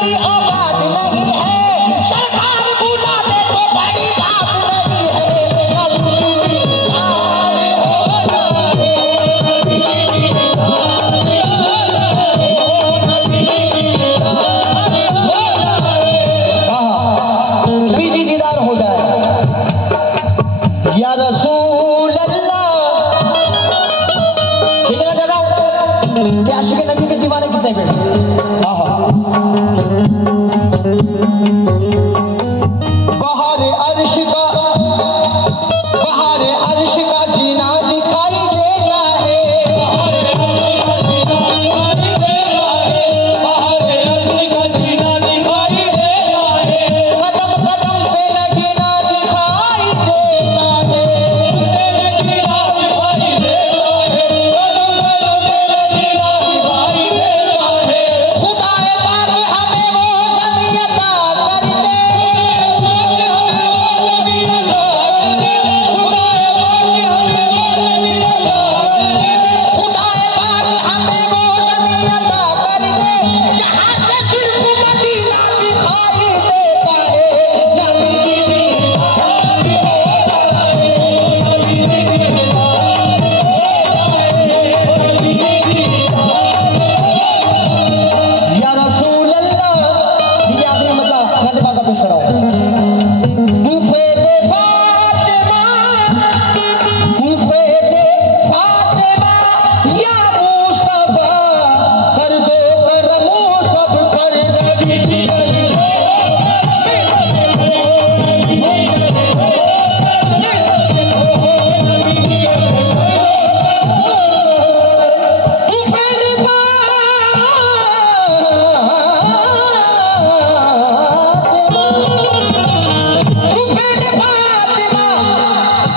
मेरी औकात नहीं है, सरकार बुला ले तो बड़ी बात नहीं है। नबी जी दीदार हो जाए या रसूल अल्लाह। कितना जगह आशिक नबी के दीवाने कितने बेटे बहार अर्श का जीना दिखाई देता है। कदम कदम पे लगना दिखाई देता है। खुदाए पाक हमें वो सनियता कर दे। खुदाए पाक हमें वो सनियता कर दे, जहाँ से सिर्फ मदीना दिखाई देता है। नबी की दीदार या रसूल अल्लाह। ये आखिरी मतलब गाने पाक का पेश कराओ। कुफे फातिमा या मुस्तफा, कर दो करम सब पर नबी की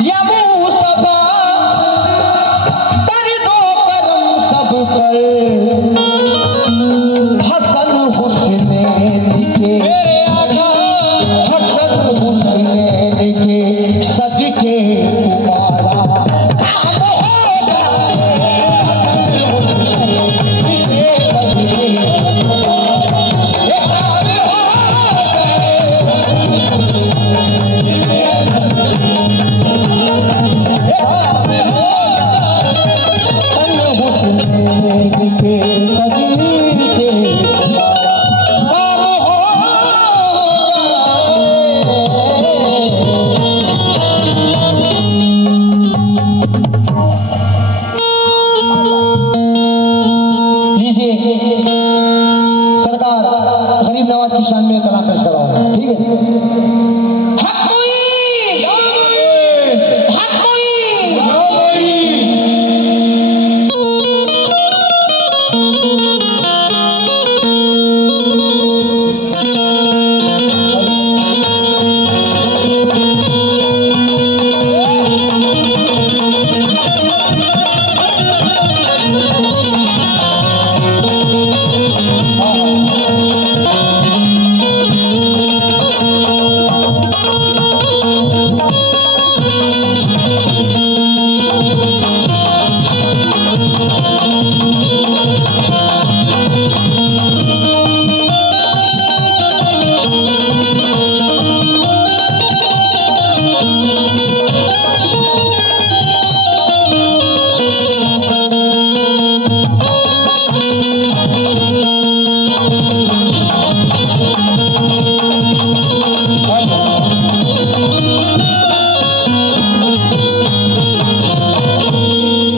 या मुस्तफा, कर दो करम सब पर। हसन हुसैन के सदके तुम्हारा काम हो जाए। लीजिए सरकार गरीब नवाज की शान में कलाम पेश कराओ। ठीक है। हक मोईन, हक मोईन।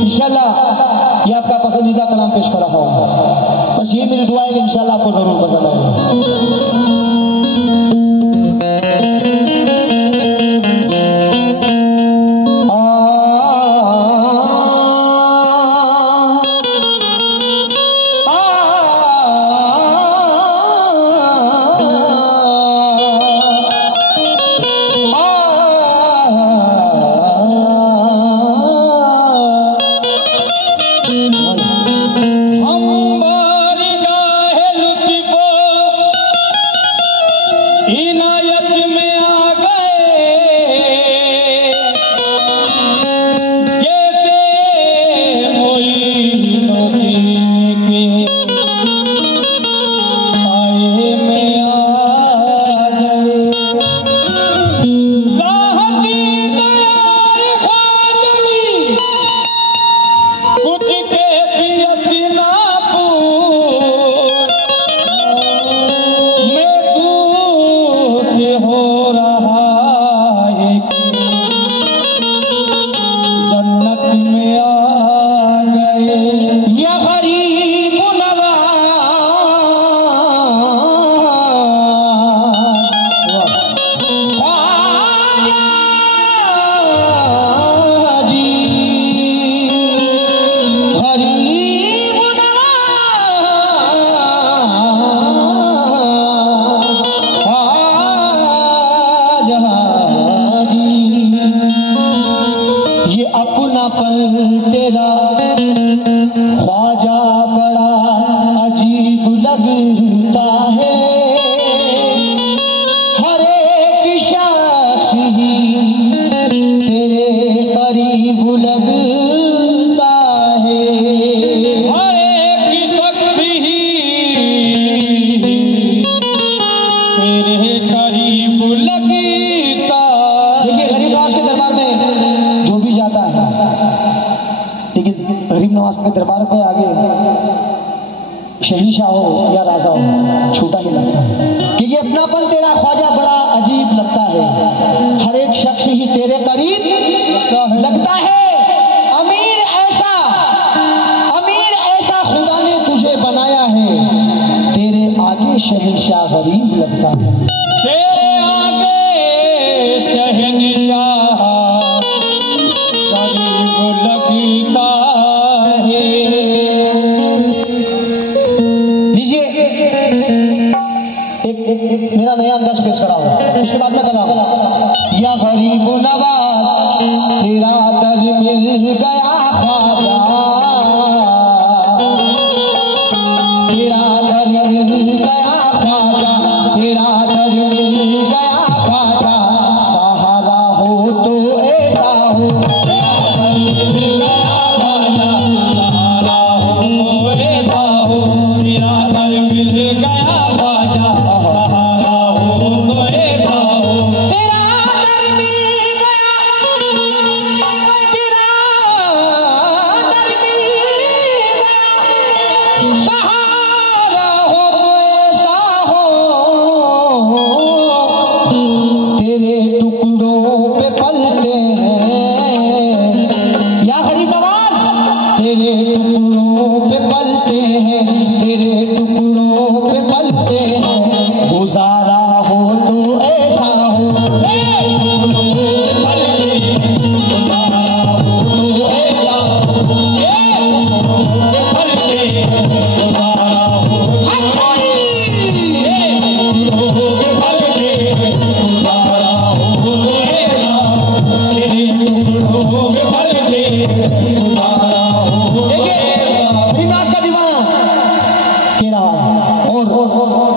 इंशाल्लाह ये आपका पसंदीदा कलाम पेश कर रहा हूँ। बस ये मेरी दुआ है कि इंशाल्लाह आपको जरूर पसंद आएगा। लगता है हर एक शख्स ही तेरे करीब लगता है। हर एक शख्स ही तेरे करीब लगता। देखिए गरीब नवाज के दरबार में जो भी जाता है, लेकिन गरीब नवाज के दरबार पे आगे शहंशाह हो या राजा हो छोटा ही लगता है, क्योंकि अपनापन तेरा ख्वाजा बड़ा अजीब लगता है। हर एक शख्स ही तेरे करीब लगता है। अमीर ऐसा खुदा ने तुझे बनाया है, तेरे आगे शहंशाह गरीब लगता है। तेरे आगे शहंशाह गरीब लगता है। लीजिए एक मेरा नया अंदाज पेश करा हूं, उसके बाद मैं कहा या गरीब नवाज तेरा दर मिल गया ख्वाजा, तेरा दर मिल गया ख्वाजा, तेरा दर मिल गया ख्वाजा, सहारा हो तो ऐसा हो, सहारा हो तो ऐसा हो, तेरे टुकड़ों पे पलते हैं या गरीब नवाज, तेरे टुकड़ों पे पलते हैं, तेरे टुकड़ों पे पलते हैं, गुजारा हो तो ऐसा हो,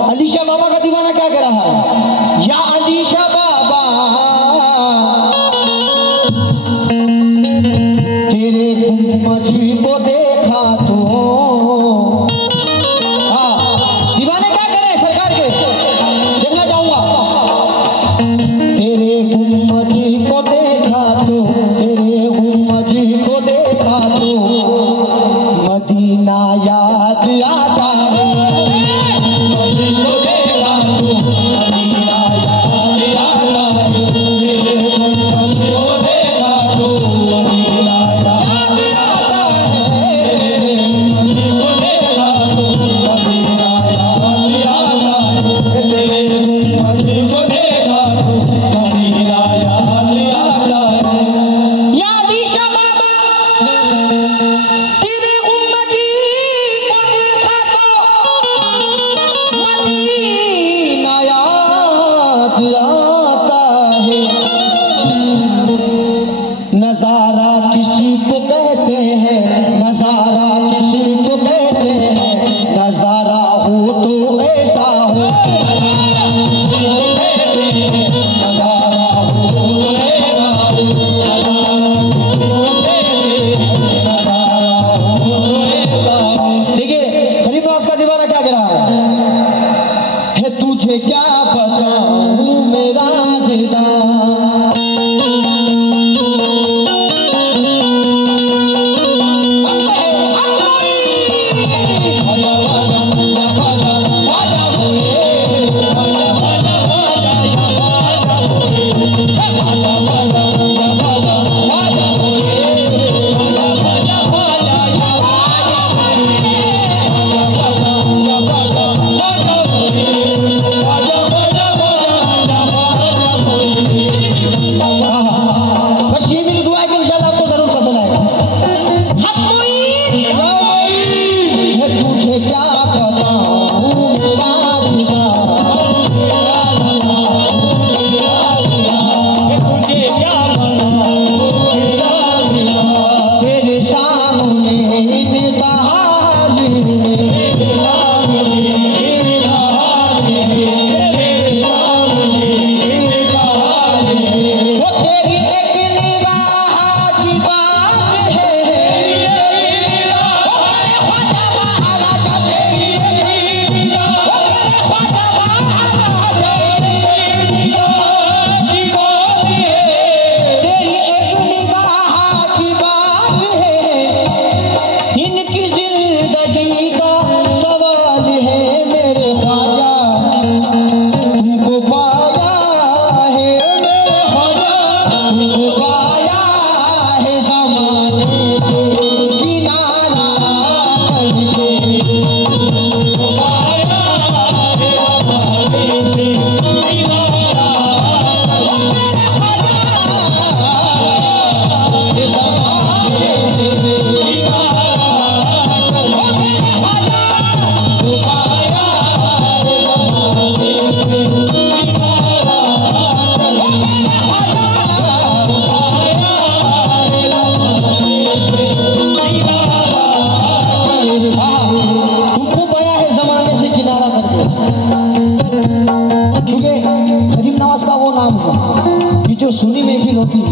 अलीशा बाबा का दीवाना क्या कह रहा है, या अलीशा बाबा तेरे गुंबज को देखा तो, हाँ दीवाने क्या कह रहे हैं सरकार के, देखना चाहूंगा। तेरे गुंबज को देखा तो, तेरे गुंबज को देखा तो मदीना याद आता है, मदीना इशारा करके, क्योंकि करीम नवाज का वो नाम है कि जो सुनी महफिल होती है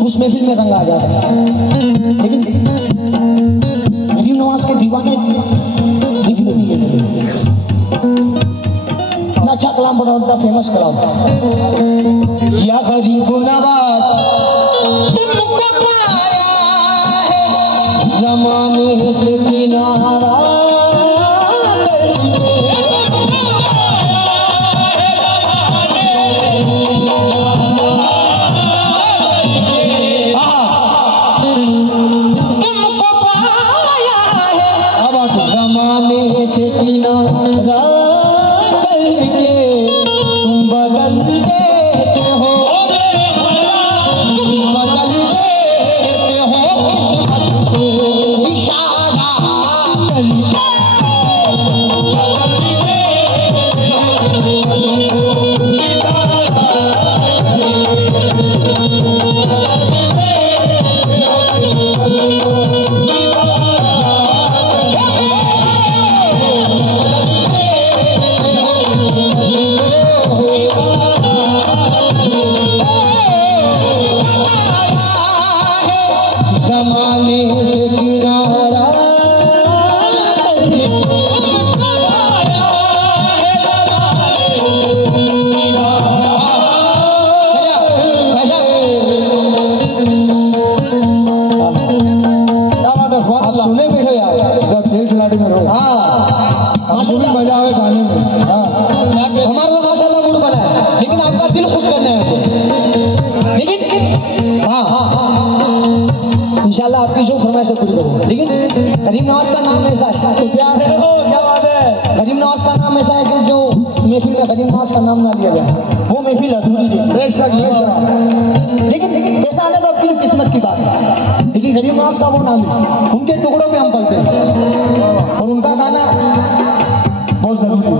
उस महफिल में रंग आ जाता है। लेकिन करीम नवाज के दीवाने दिख नहीं है। इतना अच्छा कलाम बना, उनका फेमस कलाम या गरीब नवाज तुमको पाया है जमाने से किनारा तुमको पाया है जमाने से किनारा करके तुम बदल देते हो, तुम बदल देते हो किस्मत को इशारा करके। जमाने से किनारा आप सुने बैठो यार, जब खेल खिलाड़ी में रहो, हाँ माशाल्लाह मजा आवे गाने में। हाँ, हमारा तो माशाल्लाह मूड बना है, लेकिन आपका दिल खुश करना है। लेकिन हाँ इंशाल्लाह आपकी जो फरमाइश है पूरी करूँगा। लेकिन करीम नवाज का नाम ऐसा है, तो क्या है हो, क्या बात है। करीम नवाज का नाम ऐसा है कि जो महफिल में करीम नवाज का नाम ना लिया जाए वो महफिल अधूरी है। बेशक बेशक। लेकिन ऐसा आने तो अपनी किस्मत की बात है। लेकिन करीम नवाज का वो नाम है, उनके टुकड़ों पे हम पलते हैं और उनका गाना बहुत जरूरी है।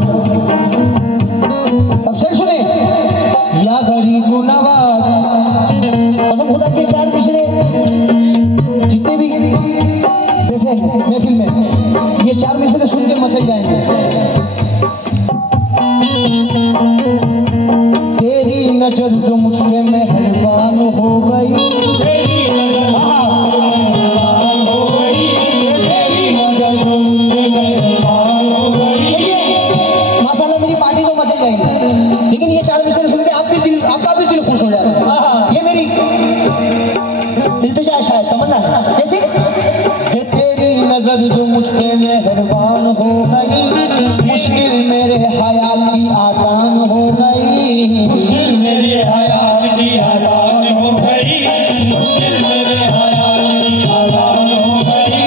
अब फिर सुने या गरीब नवाज, कसम खुदा के चार पिछले जितने भी बैठे हैं महफिल में, ये चार मिसरे सुन के मचल जाएंगे। तेरी नजर जो मुझ पे मेहरबान हो गई, माशाल्लाह मेरी पार्टी तो मचल जाएगी। लेकिन ये चार मिसरे सुन के आपका भी दिल खुश हो जाएगा। ये मेरी इल्तिजा शायद तमन्ना है। कैसे कि तेरी नजर जो मुझ पे मेहरबान हो गई, मुश्किल मेरे हयात की आसान हो गई, मुश्किल मेरे हयात की आसान हो गई, मुश्किल मेरे हयात की आसान हो गई।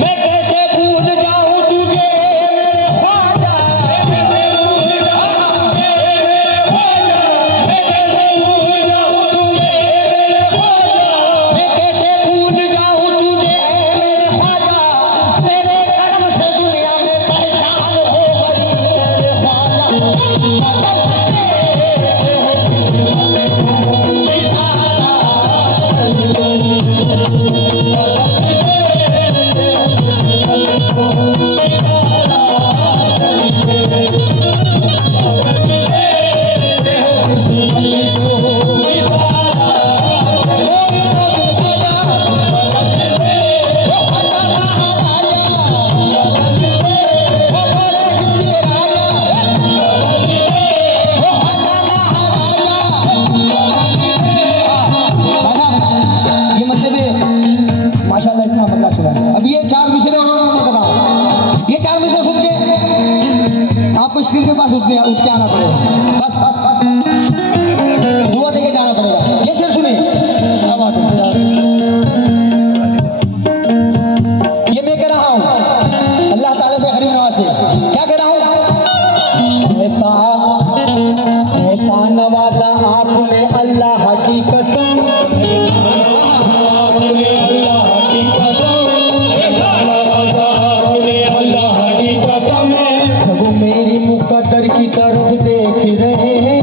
मैं कैसे भूल जाऊं तुझे मेरे ख्वाजा, मैं कैसे भूल जाऊं तुझे मेरे ख्वाजा, मैं कैसे भूल जाऊं तुझे मेरे ख्वाजा, मैं कैसे भूल जाऊं तुझे मेरे ख्वाजा, तेरे करम से दुनिया में पहचान हो गई मेरे ख्वाजा। ये मतलब है माशाल्लाह इतना बंदा सुना है। अब ये चार मिसरे उन्होंने से कहा, ये चार मिसरे सुन के आपको स्क्रीन के पास उठ के आना पड़ेगा, बस दुआ देके जाना पड़ेगा। ये शेर सुनिए, क्या बात है। ये मैं कह रहा हूँ अल्लाह ताला से, करीम नवाज से क्या कह रहा हूँ, ऐसा ऐसा नवाजा आपने अल्लाह की कसम, सब मेरी मुकद्दर की तरफ देख रहे हैं,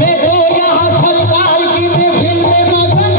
मैं तो यहाँ सरकार की महफिल में मगन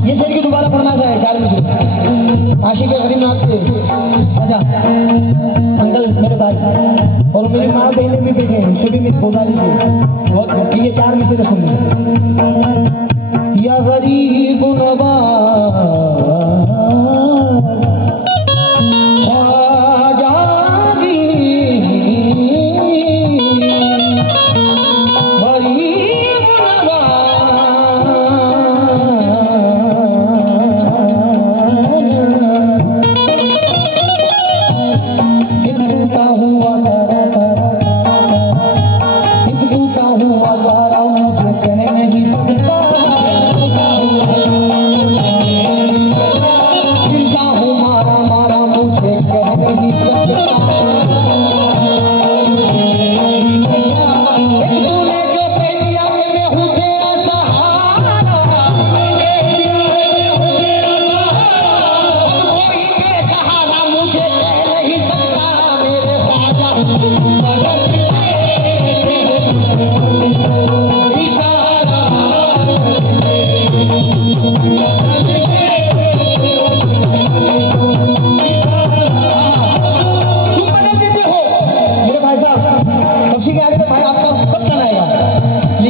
ये शेर की दोबारा फरमाइश है 4 मिनट आशिक गरीब नाज के चाचा अंकल मेरे भाई और मेरी माँ बहनें भी बैठे हैं, उनसे भी मेरी गुजारिश है बहुत ये 4 मिनट सुन या गरीब नवाज ख्वाजा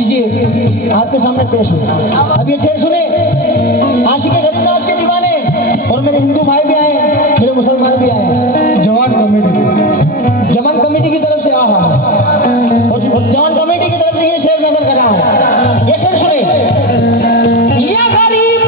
जी गरीब आपके सामने पेश है। अब ये शेर सुने आशिक गरीब नाज के दीवाने और मेरे हिंदू भाई भी आए, मेरे मुसलमान भी आए, जवान कमेटी की तरफ से और जवान कमेटी की तरफ से ये शेर नजर कर रहा हूँ। ये शेर सुने या गरीब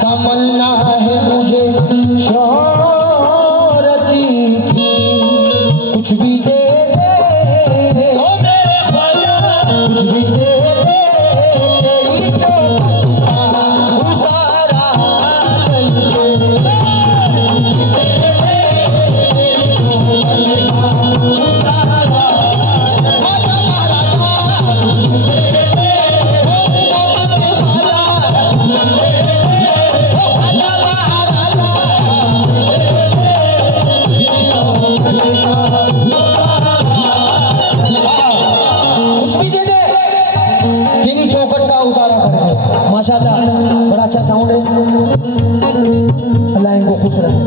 तमन्ना है मुझे शोहरती की, कुछ भी दे दे कुछ भी दे दे तेरी चौखटा उतारा माशाल्लाह बड़ा अच्छा साउंड है, अल्लाह इनको खुश रखे।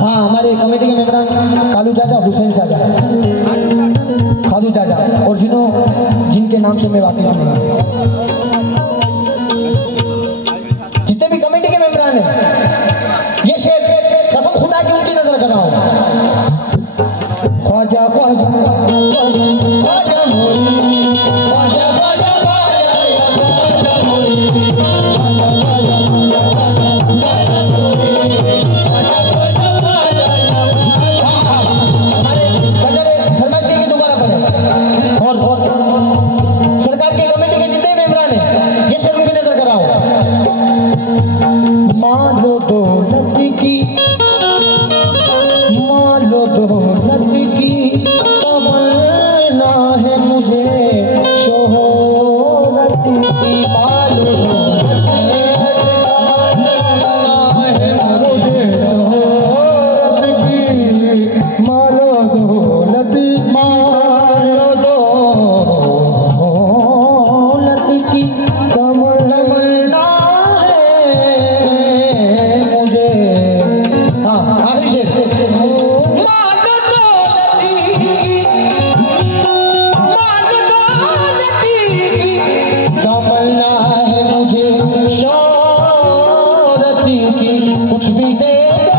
हाँ हमारे कमेटी के मेंबरान कालू चाचा, हुसैन चाचा, खालू चाचा और जिनके नाम से मैं वाकिफ हूँ, जितने भी कमेटी के मेंबरान हैं, ये शेर कसम खुदा की उनकी नजर कर रहा हूँ। ख्वाजा ख्वाजा ख्वाजा मोरी ख्वाजा ख्वाजा ख्वाजा मोरी हमारे फरमाइश की दोबारा पढ़े और सरकार की कमेटी के जितने मेंबरान हैं, ये शेर उनकी नजर कर रहा हूँ। मानो दो चांदी की कुछ भी दे दे,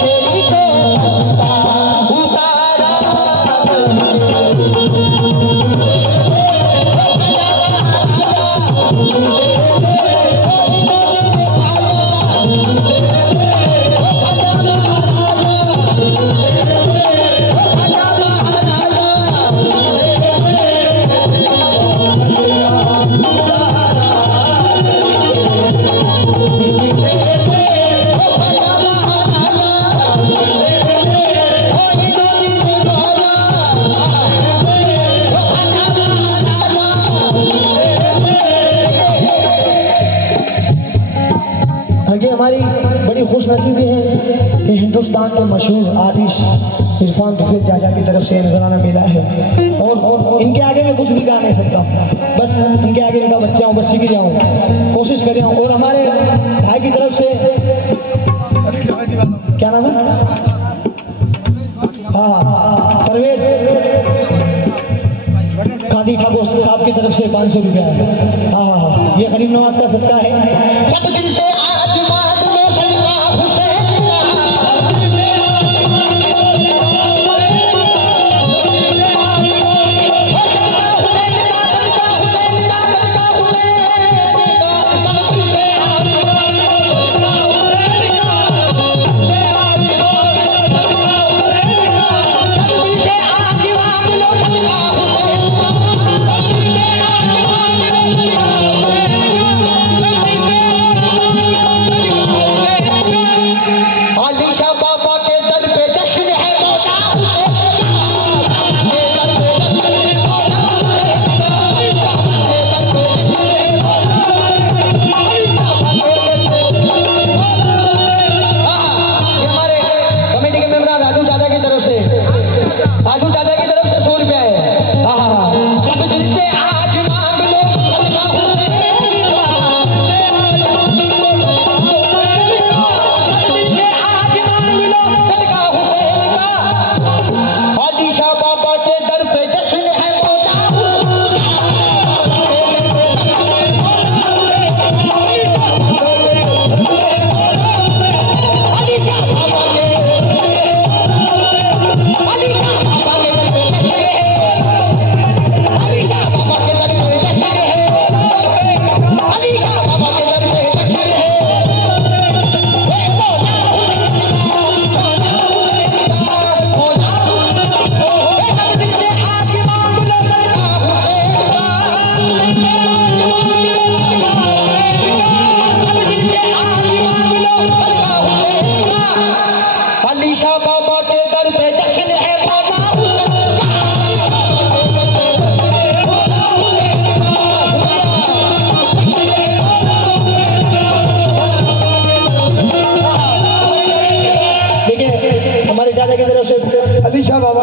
तेरी तो उतारा ये हमारी बड़ी खुशनसीबी है कि हिंदुस्तान के मशहूर आर्टिस्ट इरफान तुफैल चाचा की तरफ से नजराना मिला है और इनके आगे मैं कुछ भी गा नहीं सकता, बस इनके आगे इनका बच्चा हूँ, बस सीख जाऊँ, कोशिश कर रहा हूँ। और हमारे भाई की तरफ से क्या नाम है, हाँ परवेज कादी ठाकुर साहब की तरफ से 500 रुपया है। हाँ हाँ हाँ, ये गरीब नवाज का सदका है। सब दिल से आज मांग लो सदका हुसैन का,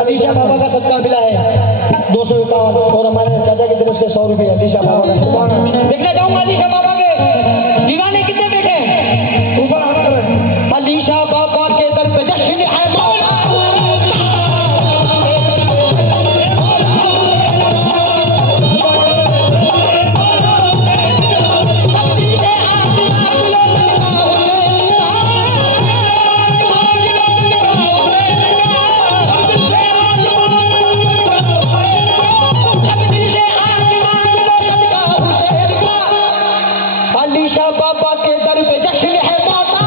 अलीशा बाबा का सदका मिला है 251 और हमारे चाचा की तरफ से 100 रुपये अलीशा बाबा का सदका। देखना चाहूंगा अलीशा बाबा के दीवाने कितने बैठे हैं, ऊपर हाथ करें। अलीशा बाबा के दर पे जश्न है मौला, अलीशा बाबा के दर पे जश्न है मौला।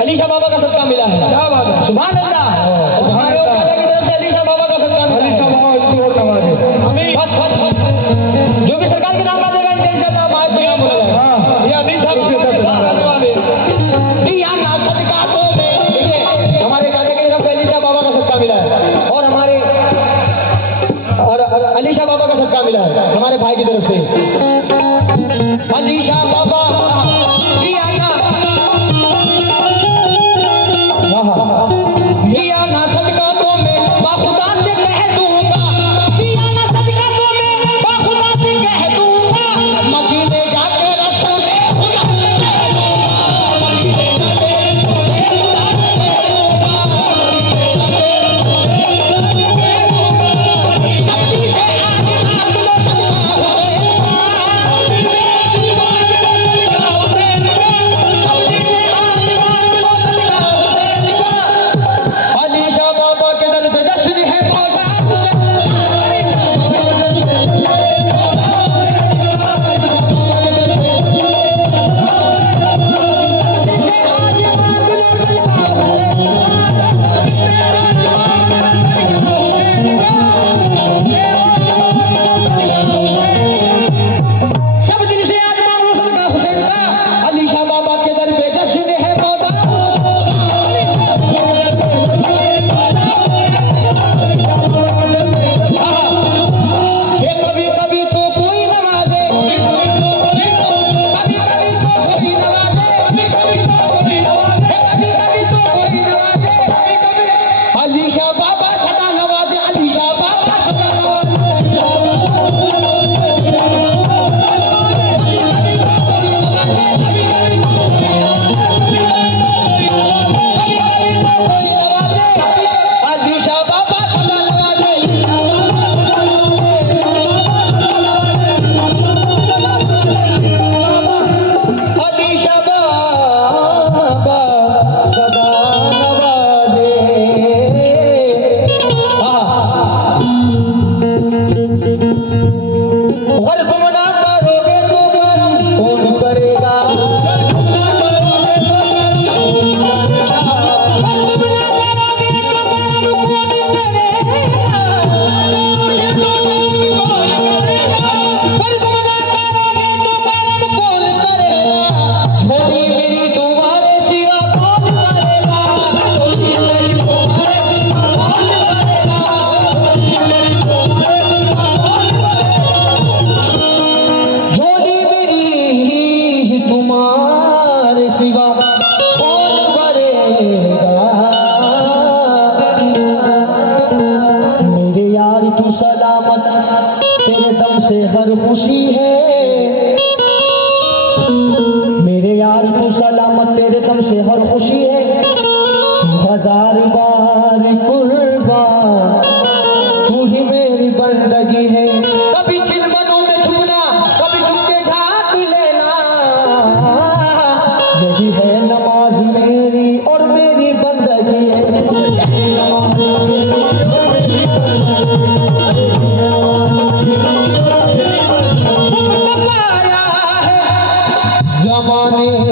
अलीशा बाबा का सदका मिला है, क्या बात है, सुभान अल्लाह। हमारे और चाचा की तरफ से अलीशा बाबा का सदका मिला है। बस जो भी सरकार के नाम आ जाएगा इंशाअल्लाह माइक पे नाम बोला जाएगा। ये अलीशा बाबा के साथ वाले दिया ना सदका तो में, देखिए हमारे चाचा की तरफ से अलीशा बाबा का सदका मिला है और हमारे अलीशा बाबा का सदका मिला है हमारे भाई की तरफ से। अलीशा बाबा दिया ना दिया ना सदका तो मैं बाखुदा से कह दूंगा, दिया ना सदका तो मैं बाखुदा से कह दूंगा, मदीने जाके रसूल खुदा सिवा कौन भरेगा। मेरे यार तू सलामत, तेरे दम से हर खुशी है। मेरे यार तू सलामत, तेरे दम से हर खुशी है। हजार बार कुर्बान, तू ही मेरी बंदगी है। कभी चिलमनों में छूना, कभी झुक के झांक लेना, यही है नमाज मेरी और मेरी बंदगी है। तुमने पाया है जमाने